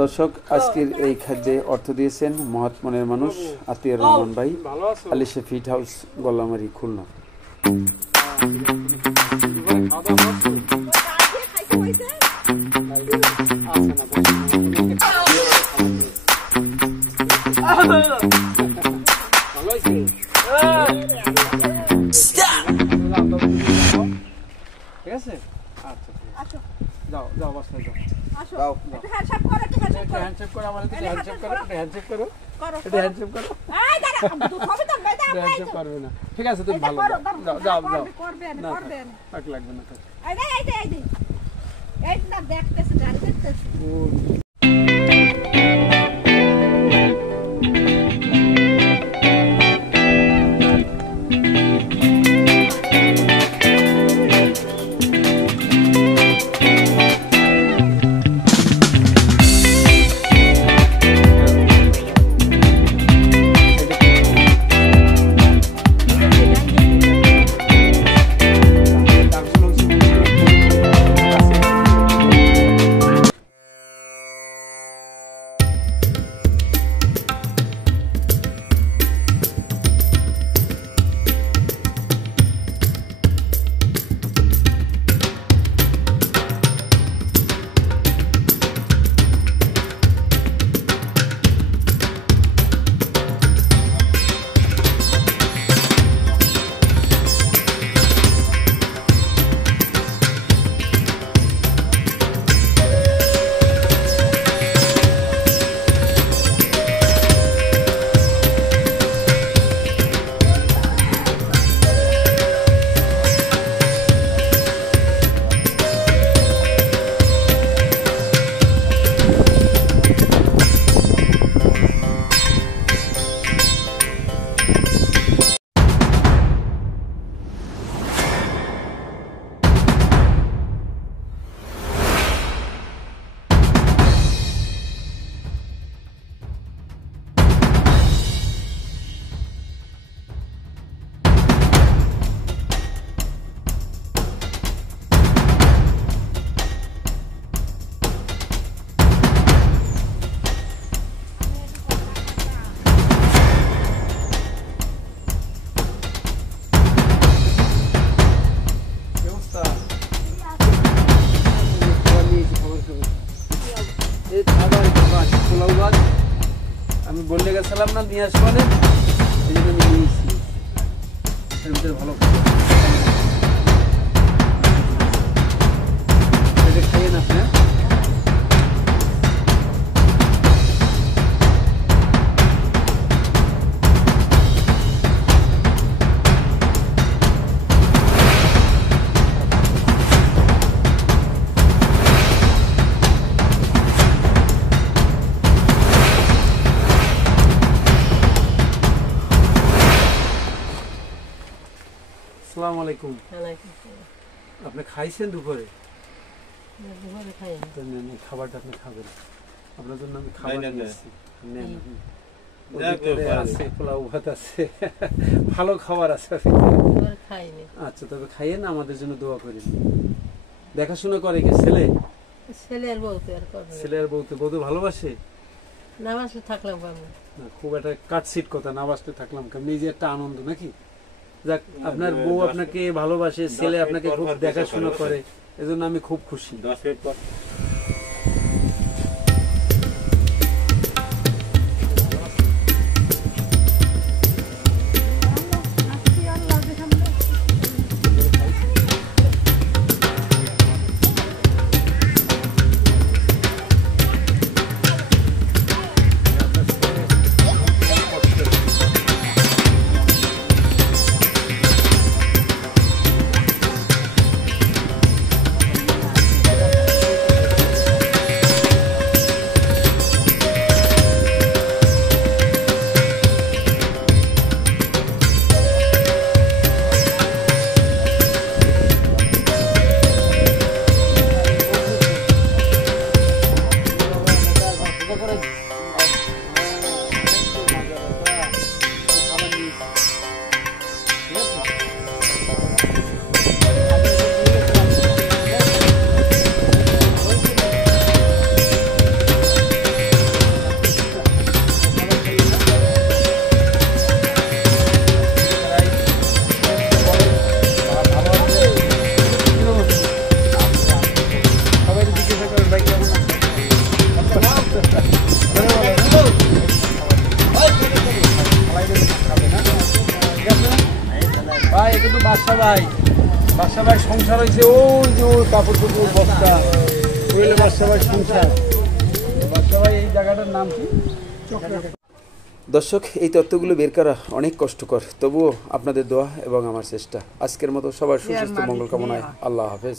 দর্শক আজকের এই খাদ্যে অর্থ দিয়েছেন মহৎ মনের মানুষ আতিয়ার রহমান ভাই, আলিশা ফিট হাউস, গল্লামারি, খুলনা। ঠিক আছে, আচ্ছা যাও যাও বাসায় যাও। হ্যান্ডশেক করো, হ্যান্ডশেক করো, হ্যান্ডশেক করো, হ্যান্ডশেক করবে না। ঠিক আছে, তুমি ভালো যাও যাও যাও, না থাক লাগবে না, থাক। আমি বললে গেছিলাম না নিয়ে আসবো, এই জন্য আমি নিয়েছি। এর ভিতরে ভালো খাইয়ে না আপনি। আসসালামু আলাইকুম। আপনি খাইছেন দুপুরে? খাবারটা আপনি খাবেন, আপনার জন্য আমি খাবার নিয়েছি। পোলাও ভাত আছে, ভালো খাবার আছে। আচ্ছা, তবে খাইয়ে না, আমাদের জন্য দোয়া করেন। দেখাশোনা করে কে? ছেলে? ছেলে আর বউ তো ভালোবাসে না? বাসলে থাকলাম না, খুব একটা কাটছিট কথা, না বাসলে থাকলাম কেমন, এই যে একটা আনন্দ নাকি। যাক, আপনার বউ আপনাকে ভালোবাসে, ছেলে আপনাকে খুব দেখাশোনা করে, এজন্য আমি খুব খুশি। 10 মিনিট পর ভাই, বাদশা ভাই সংসার হয়েছে ওই যে ওই কাপড় চোপড় বস্তা, ওইলে বাদশা ভাই সংসার। বাদশা ভাই এই জায়গাটার নাম কি? দর্শক, এই তথ্যগুলো বের করা অনেক কষ্টকর, তবুও আপনাদের দোয়া এবং আমার চেষ্টা। আজকের মতো সবার সুস্বাস্থ্য মঙ্গল কামনায় আল্লাহ হাফেজ।